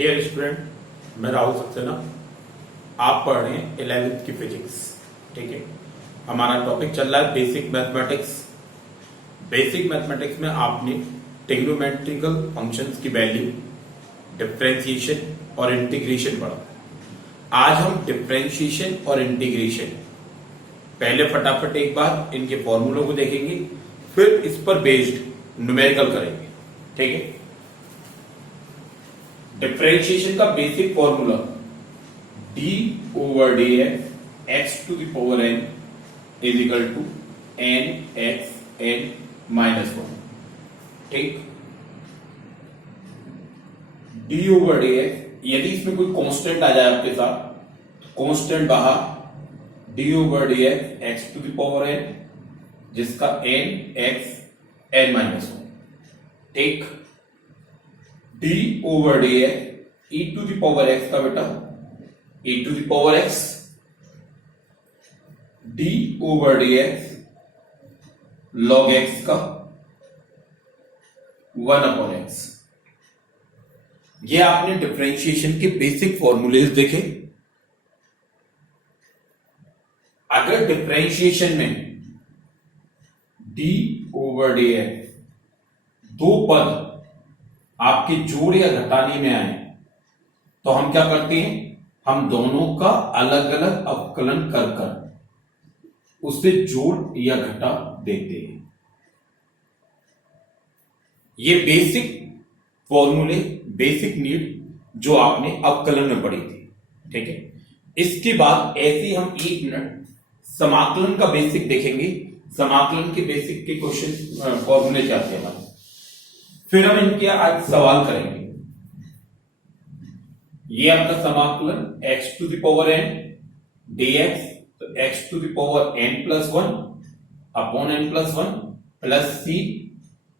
Dear student, मैं राहुल सक्सेना। आप पढ़ रहे हैं 11th की फिजिक्स। ठीक है, हमारा टॉपिक चल रहा है बेसिक मैथमेटिक्स। बेसिक मैथमेटिक्स में आपने ट्रिग्नोमेट्रिकल फंक्शंस की वैल्यू, डिफरेंशिएशन और इंटीग्रेशन पढ़ा। आज हम डिफरेंशिएशन और इंटीग्रेशन पहले फटाफट एक बार इनके फॉर्मूलों को देखेंगे, फिर इस पर बेस्ड न्यूमेरिकल करेंगे। ठीक है, डिफरेंशिएशन का basic formula D over D X to the power N is equal to N X N minus one. ठीक, डी ओवर डी एक्स, यदि इसमें कोई कांस्टेंट आ जाए आपके साथ, कांस्टेंट बाहर, D over D X X to the power N, जिसका N X N minus one. ठीक, D over D X E to the power X का बेटा E to the power X, D over D X log X का one upon X. ये आपने differentiation के basic formulas देखे। अगर differentiation में डी ओवर डी एक्स दो पद आपके जोड़ या घटाने में आए तो हम क्या करते हैं, हम दोनों का अलग अलग अवकलन कर कर उससे जोड़ या घटा देते हैं। ये बेसिक फॉर्मूले, बेसिक नीड जो आपने अवकलन में पढ़ी थी। ठीक है, इसके बाद ऐसे ही हम एक मिनट समाकलन का बेसिक देखेंगे। समाकलन के बेसिक के क्वेश्चन फॉर्मूले क्या थे हमारे, फिर हम इनके आज सवाल करेंगे। ये आपका समाकलन x to the power n dx, तो x to the power n plus one upon n plus one plus c,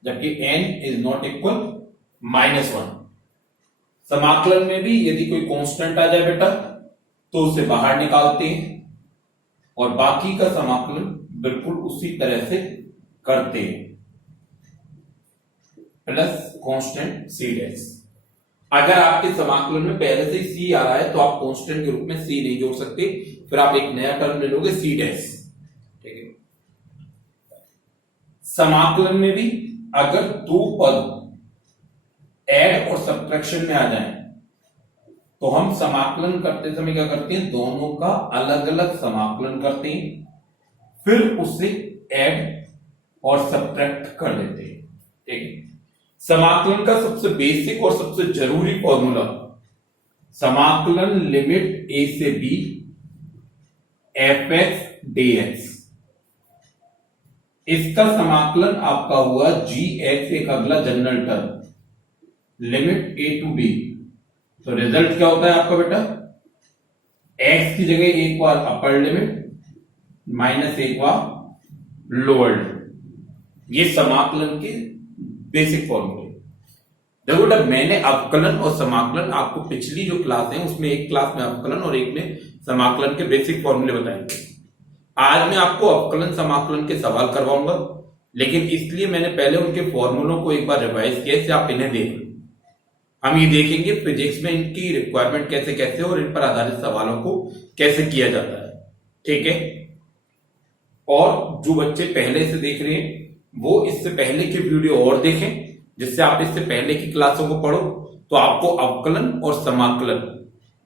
जबकि n is not equal minus one. समाकलन में भी यदि कोई कांस्टेंट आ जाए बेटा तो उसे बाहर निकालते हैं और बाकी का समाकलन बिल्कुल उसी तरह से करते हैं, प्लस कांस्टेंट सी डैश। अगर आपके समाकलन में पहले से ही सी आ रहा है तो आप कांस्टेंट के रूप में सी नहीं जोड़ सकते, फिर आप एक नया टर्म ले लोगे सी डैश। ठीक है, समाकलन में भी अगर दो पद ऐड और सब्ट्रैक्शन में आ जाएं तो हम समाकलन करते समय क्या करते हैं, दोनों का अलग अलग समाकलन करते हैं, फिर उसे ऐड और सब्ट्रैक्ट कर देते हैं। ठीक है, समाकलन का सबसे बेसिक और सबसे जरूरी फॉर्मूला, समाकलन लिमिट ए से B F X D X. इसका समाकलन आपका हुआ जी एक्स, एक अगला general term, limit A to B. तो रिजल्ट क्या होता है आपका बेटा, एक्स की जगह एक बार अपर लिमिट माइनस एक बार लोअर लिमिट। ये समाकलन के बेसिक फॉर्मूले। देखो बेटा, मैंने अवकलन और समाकलन आपको पिछली जो क्लास है उसमें एक क्लास में अवकलन और एक में समाकलन के बेसिक फॉर्मूले बताएंगे। आज मैं आपको अवकलन समाकलन के सवाल करवाऊंगा, लेकिन इसलिए मैंने पहले उनके फॉर्मूलों को एक बार रिवाइज किया, इससे आप इन्हें देखें। हम ये देखेंगे फिजिक्स में इनकी रिक्वायरमेंट कैसे कैसे और इन पर आधारित सवालों को कैसे किया जाता है। ठीक है, और जो बच्चे पहले से देख रहे हैं वो इससे पहले की वीडियो और देखें, जिससे आप इससे पहले की क्लासों को पढ़ो तो आपको अवकलन और समाकलन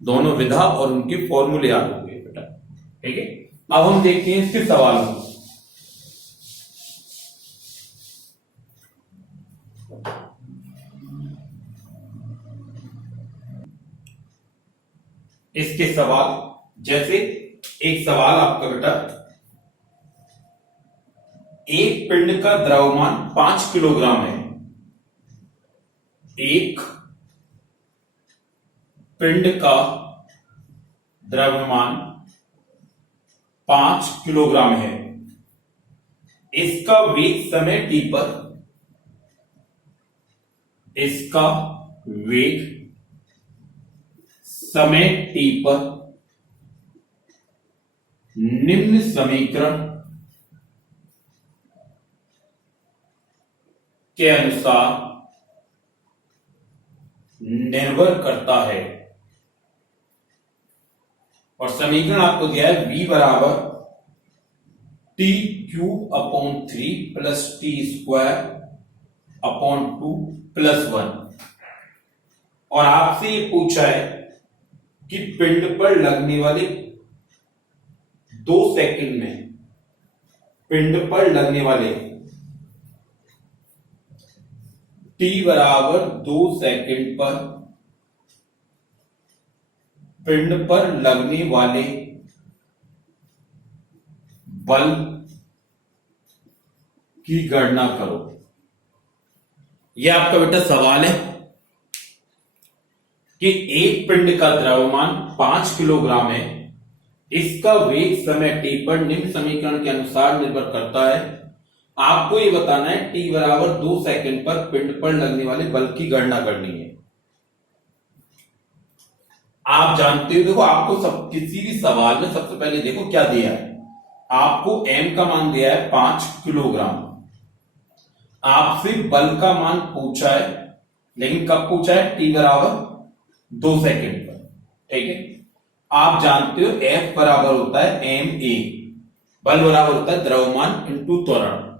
दोनों विधा और उनके फॉर्मूले याद होंगे बेटा। ठीक है, अब हम देखते हैं इसके सवाल को। इसके सवाल, जैसे एक सवाल आपका बेटा, एक पिंड का द्रव्यमान 5 किलोग्राम है। एक पिंड का द्रव्यमान 5 किलोग्राम है। इसका वेग समय t पर, इसका वेग समय t पर निम्न समीकरण के अनुसार निर्भर करता है। और समीकरण आपको दिया है v बराबर T cube upon 3 plus T square upon 2 plus 1। और आपसे ये पूछा है कि पिंड पर लगने वाले 2 सेकंड में पिंड पर लगने वाले t बराबर 2 सेकंड पर पिंड पर लगने वाले बल की गणना करो। यह आपका बेटा सवाल है कि एक पिंड का द्रव्यमान 5 किलोग्राम है, इसका वेग समय t पर निम्न समीकरण के अनुसार निर्भर करता है। आपको यह बताना है t बराबर 2 सेकंड पर पिंड पर लगने वाले बल की गणना करनी है। आप जानते हो, देखो आपको किसी भी सवाल में सबसे पहले देखो क्या दिया है। आपको m का मान दिया है 5 किलोग्राम, आपसे बल का मान पूछा है, लेकिन कब पूछा है? t बराबर 2 सेकंड पर। ठीक है, आप जानते हो F बराबर होता है ma, बल बराबर होता है द्रव्यमान इंटू त्वरण।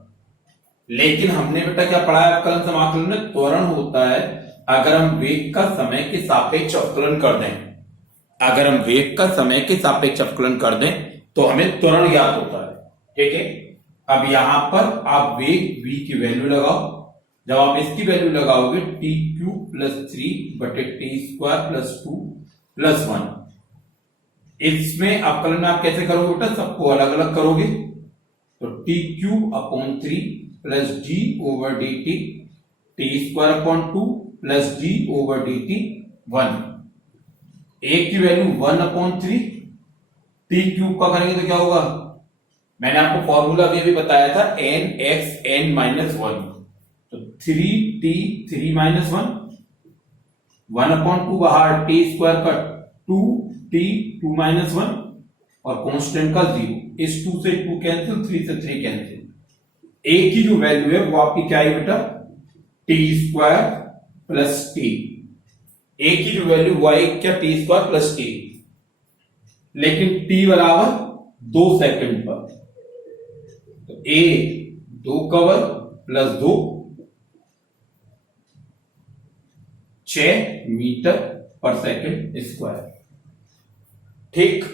लेकिन हमने बेटा क्या पढ़ा है अवकलन समाकलन में? त्वरण होता है अगर हम वेग का समय के सापेक्ष अवकलन कर दें। अगर हम वेग का समय के सापेक्ष अवकलन कर दें तो हमें त्वरण ज्ञात होता है। ठीक है, अब यहां पर आप वेग v की वैल्यू लगाओ। जब आप इसकी वैल्यू लगाओगे टी क्यूब प्लस 3 बटे टी स्क्वायर प्लस 2 प्लस 1, इसमें अवकलन में आप कैसे करोगे बेटा? सबको अलग अलग करोगे। तो T cube upon 3 plus D over D T square upon 2 plus D over D T 1। एक की वैल्यू 1 अपॉन 3, टी क्यूब का करेंगे तो क्या होगा? मैंने आपको फॉर्मूला भी बताया था एन एक्स एन माइनस 1। तो 3t 3 माइनस 1 अपॉन 2 बाहर टी स्क्वायर का 2t 2 माइनस 1 और कांस्टेंट का 0। इस 2 से 2 कैंसिल, 3 से 3 कैंसिल। एक की जो वैल्यू है वो आपकी क्या है बेटा? T square plus T. एक की जो वैल्यू y क्या? T square plus T. लेकिन t बराबर 2 सेकंड पर, तो a 2 कवर प्लस 2 6 मीटर पर सेकंड स्क्वायर। ठीक,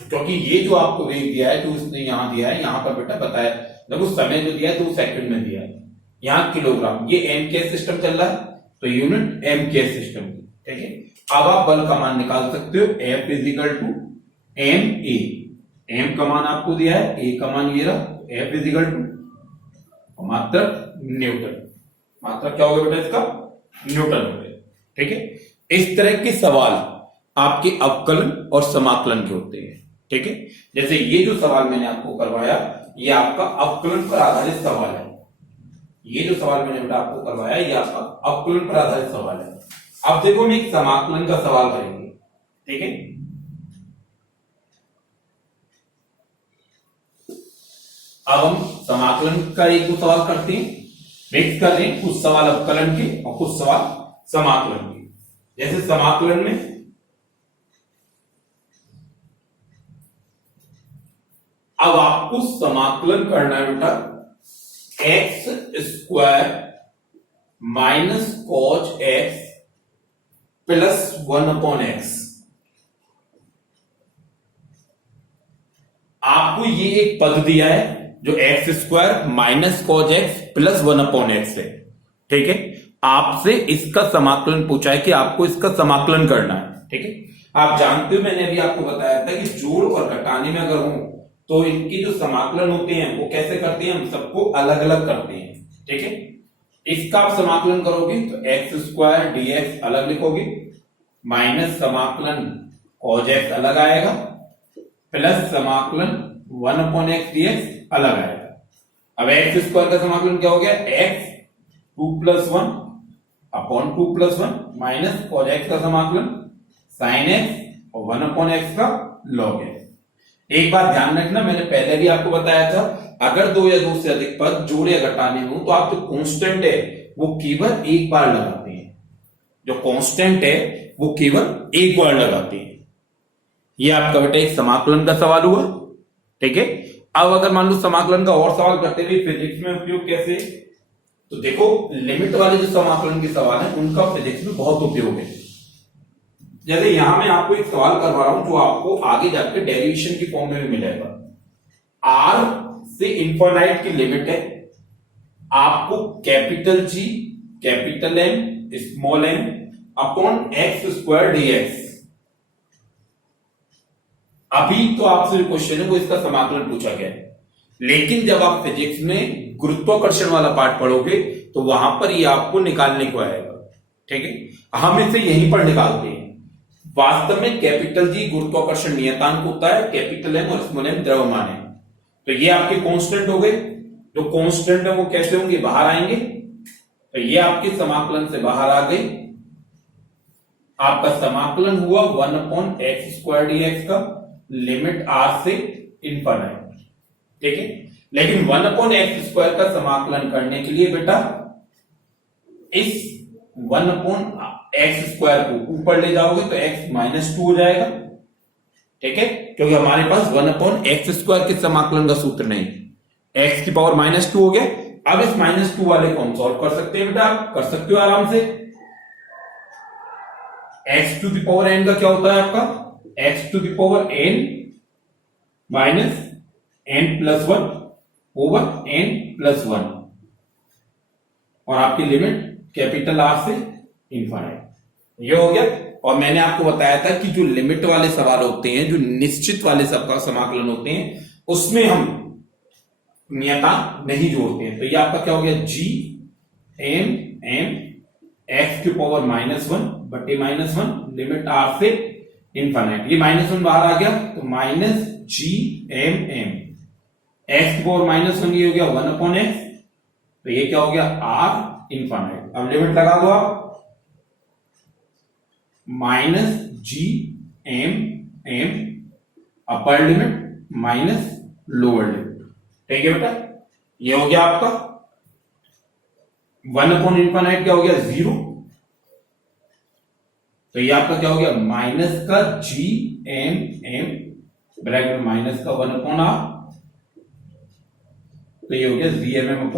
क्योंकि ये जो आपको वेग दिया है, जो उसने यहां दिया है, यहां पर बेटा बताया, देखो समय जो दिया है 2 सेकंड में दिया है, यहां किलोग्राम। ये एम के सिस्टम चल रहा है तो यूनिट एम के सिस्टम। ठीक है, अब आप बल का मान निकाल सकते हो। F equal to M A. M का मान आपको दिया है, ए का मान ये रहा, F इजिकल टू मात्रक न्यूटन। मात्रक क्या होगा बेटा? इसका न्यूटन हो गया। ठीक है, इस तरह के सवाल आपके अवकलन और समाकलन के होते हैं। ठीक है, जैसे ये जो सवाल मैंने आपको करवाया, ये आपका अवकलन पर आधारित सवाल है। ये जो सवाल मैंने बेटा आपको करवाया, ये आपका अवकलन पर आधारित सवाल है। अब देखो हम एक समाकलन का सवाल करेंगे। ठीक है, अब हम समाकलन का एक दो सवाल करते हैं, मिक्स कर रहे हैं, कुछ सवाल अवकलन के और कुछ सवाल समाकलन के। जैसे समाकलन में अब आपको समाकलन करना है बेटा x square minus cos x plus 1 upon x. आपको ये एक पद दिया है जो x square minus cos x plus 1 upon x है। ठीक है, आपसे इसका समाकलन पूछा है कि आपको इसका समाकलन करना है। ठीक है, आप जानते हो मैंने अभी आपको बताया था कि जोड़ और घटाने में अगर हो तो इनके जो समाकलन होते हैं वो कैसे करते हैं? हम सबको अलग अलग करते हैं। ठीक है, इसका आप समाकलन करोगे तो एक्स स्क्वायर डीएक्स अलग लिखोगे, माइनस समाकलन कॉज एक्स अलग आएगा, प्लस समाकलन 1 अपॉन एक्स डीएक्स अलग आएगा। अब एक्स स्क्वायर का समाकलन क्या हो गया? X 2 plus 1 upon 2 plus 1 minus cos x का समाकलन साइन एक्स और 1 अपॉन एक्स का लॉग एक्स। एक बात ध्यान रखना, मैंने पहले भी आपको बताया था, अगर दो या दो से अधिक पद जोड़े या घटाने में हो तो आप जो कांस्टेंट है वो केवल एक बार लगाते हैं, जो कांस्टेंट है वो केवल एक बार लगाते हैं। ये आपका बेटा एक समाकलन का सवाल हुआ, ठीक है। अब अगर मान लो समाकलन का और सवाल करते हुए फिजिक्स में उपयोग कैसे, तो देखो लिमिट वाले जो समाकलन के सवाल है उनका फिजिक्स में बहुत उपयोग है। जैसे यहां मैं आपको एक सवाल करवा रहा हूं जो आपको आगे जाकर डेरिवेशन की फॉर्म में भी मिलेगा। आर से इंफिनिट की लिमिट है, आपको capital G, capital M, small M upon X square DX. अभी तो आपसे जो क्वेश्चन है वो इसका समाकलन पूछा गया है, लेकिन जब आप फिजिक्स में गुरुत्वाकर्षण वाला पार्ट पढ़ोगे तो वहां पर ये आपको निकालने को आएगा, ठीक है। हम इसे यहीं पर निकालते हैं। वास्तव में कैपिटल जी गुरुत्वाकर्षण नियतांक होता है, कैपिटल एम और स्मॉल एम द्रव्यमान है। तो ये आपके कांस्टेंट हो गए, जो कांस्टेंट है वो कैसे होंगे, बाहर आएंगे। तो ये आपके समाकलन से बाहर आ गए। आपका समाकलन हुआ 1/x² dx का, लिमिट r से इनफाइनाइट, ठीक है। लेकिन 1/x² का समाकलन करने के लिए बेटा इस 1/x² को ऊपर ले जाओगे तो x -2 हो जाएगा, ठीक है, क्योंकि हमारे पास 1/x² के समाकलन का सूत्र नहीं, x की पावर -2 हो गया। अब इस -2 वाले को हम सॉल्व कर सकते हैं बेटा, कर सकते हो आराम से। x to the power n का क्या होता है आपका, x to the power n minus n+1 over n+1, और आपकी लिमिट कैपिटल R से इनफाइनाइट, ये हो गया। और मैंने आपको बताया था कि जो लिमिट वाले सवाल होते हैं, जो निश्चित वाले सबका समाकलन होते हैं, उसमें हम नियतांक नहीं जोड़ते हैं। तो ये आपका क्या हो गया, g m m x की पावर -1 बटे -1 लिमिट R से इनफाइनाइट। ये -1 बाहर आ गया तो -g m m x की पावर -1, ये हो गया 1/x, तो ये क्या हो गया R इनफाइनाइट। अब लिमिट लगा दो आप, -g m m upper limit minus lower limit, ठीक है बेटा। ये हो गया आपका 1/∞ क्या हो गया 0, तो ये आपका क्या हो गया माइनस का g m m bracket minus का 1/r, तो ये हो गया gmm/r।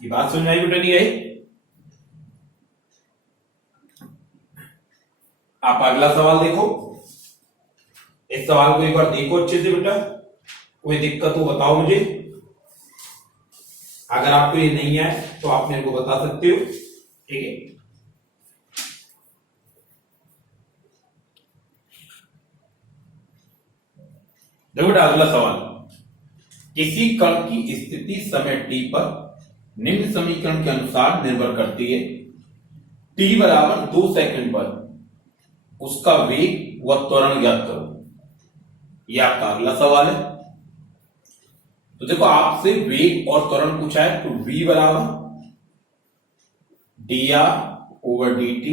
ये बात समझ में आई बेटा, नहीं आई? आप अगला सवाल देखो, इस सवाल को एक बार देखो अच्छे से बेटा, कोई दिक्कत हो बताओ मुझे। अगर आपको ये नहीं आए तो आप मेरे को बता सकते हो, ठीक है। देखो बेटा अगला सवाल, किसी कण की स्थिति समय t पर निम्न समीकरण के अनुसार निर्भर करती है। t बराबर 2 सेकंड पर उसका वेग व त्वरण ज्ञात करो। यह आपका अगला सवाल है। तो देखो आपसे वेग और त्वरण पूछा है, तो v बराबर dr/dt,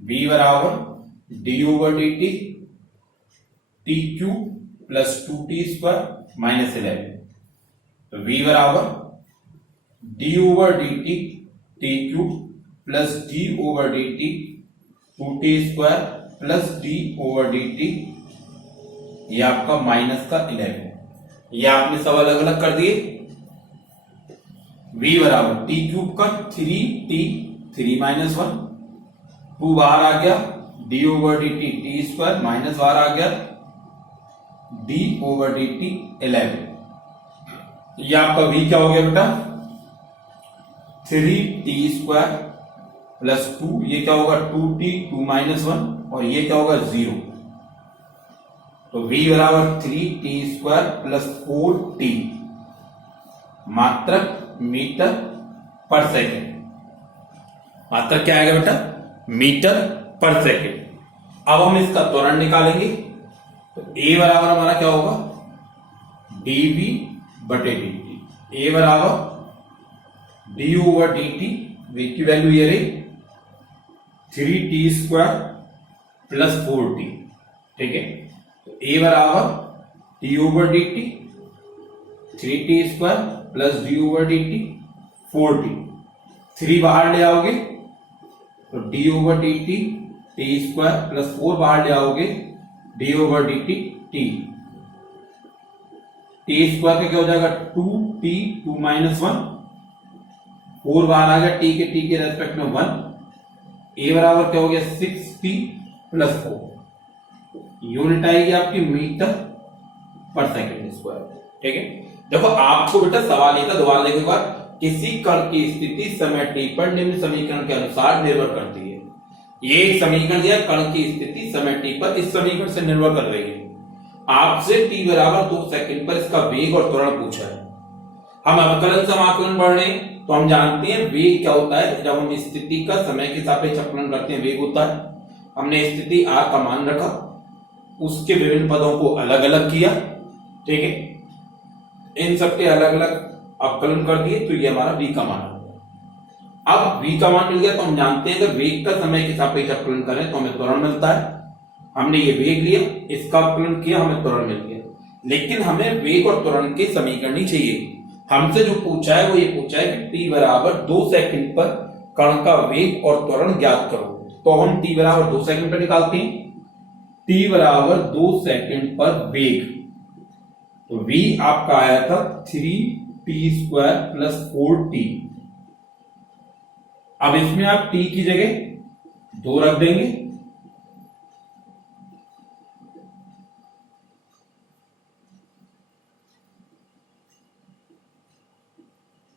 v बराबर d/dt, t³ + 2t² - 11, तो v बराबर d/dt t³ + d/dt 2t² + d/dt, ये आपका -11। ये आपने सब अलग अलग कर दिए। v बराबर t³ का 3t 3 - 1, 2 बाहर आ गया, d/dt t² माइनस बाहर आ गया, d/dt 11। ये आपका v क्या हो गया बेटा 3t² + 2, ये क्या होगा 2t 2 - 1, और ये क्या होगा 0, तो v बराबर 3t² + 4t मात्रक मीटर पर सेकेंड। मात्रक क्या आएगा बेटा मीटर पर सेकेंड। अब हम इसका त्वरण निकालेंगे, तो a बराबर हमारा क्या होगा dv/dt, a बराबर d/dt, v की वैल्यू ये रही 3t² + 4t, ठीक है। तो ए बराबर T over D T, 3t² plus D over D T 4t, 3 बाहर ले आओगे तो डी ओवर डी टी टी² प्लस 4 बाहर ले आओगे D over D T T, टी² का क्या हो जाएगा 2t 2 माइनस 1, 4 बाहर आ गया टी के रेस्पेक्ट में 1, ए बराबर क्या हो गया 6t प्लस 4, यूनिट आएगी आपकी मीटर पर सेकेंड स्क्वायर। ठीक है, देखो आपको बेटा सवाल ये था, दोबारा देखो एक बार, किसी कण की स्थिति समय टी पर निम्न समीकरण के अनुसार निर्भर करती है। ये समीकरण दिया कण की स्थिति समय टी पर इस समीकरण से निर्भर कर रही है। आपसे टी बराबर 2 सेकंड पर इसका वेग और त्वरण पूछा है। हम अवकलन समाकलन पढ़ रहे हैं तो हम जानते हैं वेग क्या होता है, जब हम स्थिति का समय के सापेक्ष अपकलन करते हैं वेग होता है। हमने स्थिति r का मान रखा, उसके विभिन्न पदों को अलग अलग किया, ठीक है, इन सबके अलग अलग अवकलन कर दिए तो ये हमारा v का मान हो गया। अब v का मान मिल गया तो हम जानते हैं अगर वेग का समय के सापेक्ष अपकलन करें तो हमें त्वरण मिलता है। हमने ये वेग लिया, इसका अपकलन किया, हमें त्वरण मिल गया। लेकिन हमें वेग और त्वरण के समीकरण ही चाहिए। हमसे जो पूछा है वो ये पूछा है कि t बराबर 2 सेकंड पर कण का वेग और त्वरण ज्ञात करो। तो हम t बराबर 2 सेकंड पर निकालते हैं। t बराबर 2 सेकंड पर वेग, तो v आपका आया था 3t² प्लस 4t। अब इसमें आप t की जगह 2 रख देंगे,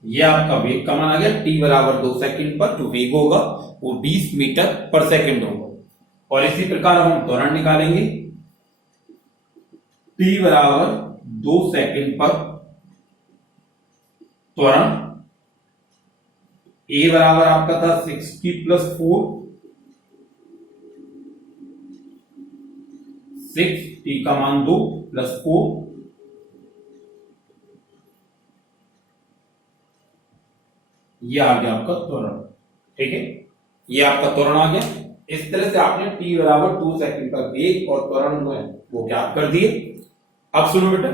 ये आपका वेग का मान आ गया। t बराबर 2 सेकंड पर जो वेग होगा वो 20 मीटर पर सेकंड होगा। और इसी प्रकार हम त्वरण निकालेंगे। t बराबर 2 सेकंड पर त्वरण, a बराबर आपका था 60 प्लस 4, 6, t का मान 2 प्लस 4, ये आ गया आपका त्वरण। ठीक है, ये आपका त्वरण आ गया। इस तरह से आपने t बराबर 2 सेकंड का वेग और त्वरण वो ज्ञात कर दिए। अब सुनो बेटा,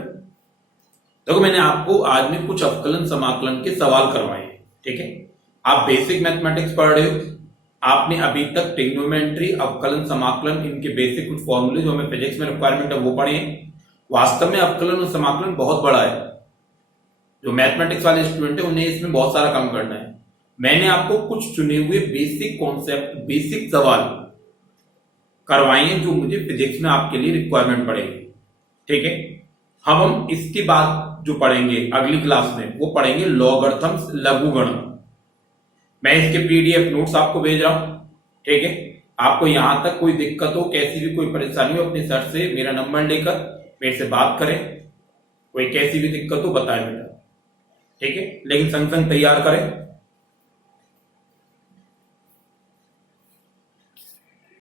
देखो मैंने आपको आज में कुछ अवकलन समाकलन के सवाल करवाए हैं। ठीक है, आप बेसिक मैथमेटिक्स पढ़ रहे हो, आपने अभी तक ट्रिग्नोमेट्री, अवकलन, समाकलन, इनके बेसिक कुछ फॉर्मूले जो हमें फिजिक्स में रिक्वायरमेंट है वो पढ़े हैं। वास्तव में अवकलन और समाकलन बहुत बड़ा है। जो मैथमेटिक्स वाले स्टूडेंट है उन्हें इसमें बहुत सारा काम करना है। मैंने आपको कुछ चुने हुए बेसिक कॉन्सेप्ट, बेसिक सवाल करवाए हैं जो मुझे फिजिक्स में आपके लिए रिक्वायरमेंट पड़ेगी। ठीक है, हम इसके बाद जो पढ़ेंगे अगली क्लास में वो पढ़ेंगे लॉगरिथम्स, लघुगणक। मैं इसके पीडीएफ नोट्स आपको भेज रहा हूं। ठीक है, आपको यहां तक कोई दिक्कत हो, कैसी भी कोई परेशानी हो, अपने सर से मेरा नंबर लेकर मेरे से बात करें। कोई कैसी भी दिक्कत हो बताएं बेटा। ठीक है, लेकिन संग संग तैयार करें।